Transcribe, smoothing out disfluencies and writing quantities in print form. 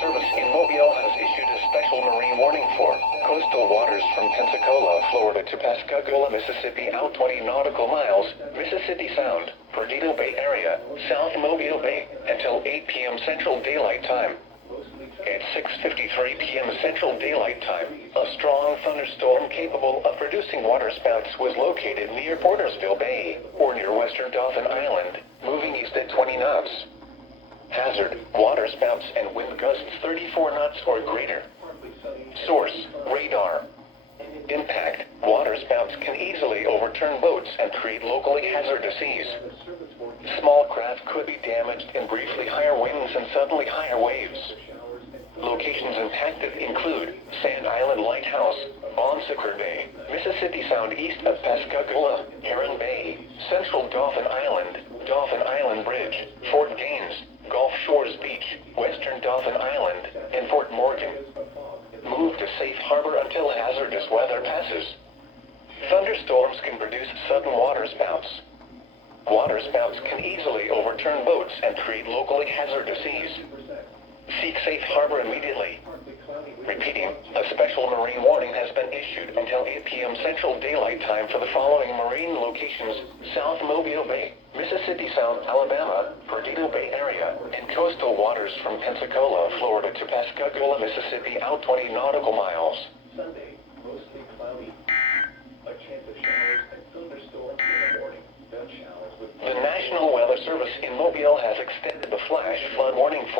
Service in Mobile has issued a special marine warning for coastal waters from Pensacola, Florida to Pascagoula, Mississippi, out 20 nautical miles, Mississippi Sound, Perdido Bay area, South Mobile Bay, until 8 p.m. Central Daylight Time. At 6:53 p.m. Central Daylight Time, a strong thunderstorm capable of producing waterspouts was located near Portersville Bay, or near western Dauphin Island, moving east at 20 knots. Hazard, waterspouts and wind gusts 34 knots or greater. Source, radar. Impact, waterspouts can easily overturn boats and create locally hazardous seas. Small craft could be damaged in briefly higher winds and suddenly higher waves. Locations impacted include Sand Island Lighthouse, Bon Secours Bay, Mississippi Sound east of Pascagoula, Heron Bay, Central Dauphin Island Bridge, Fort Gaines, Gulf Shores Beach, Western Dauphin Island, and Fort Morgan. Move to safe harbor until hazardous weather passes. Thunderstorms can produce sudden waterspouts. Waterspouts can easily overturn boats and create locally hazardous seas. Seek safe harbor immediately. Repeating, a special marine warning has been issued until 8 p.m. Central Daylight Time for the following marine locations: South Mobile Bay, Mississippi Sound, Alabama, Perdido Bay area, and coastal waters from Pensacola, Florida to Pascagoula, Mississippi, out 20 nautical miles. Sunday, mostly cloudy. A chance of showers and thunderstorms in the morning. The National Weather Service in Mobile has extended the flash flood warning for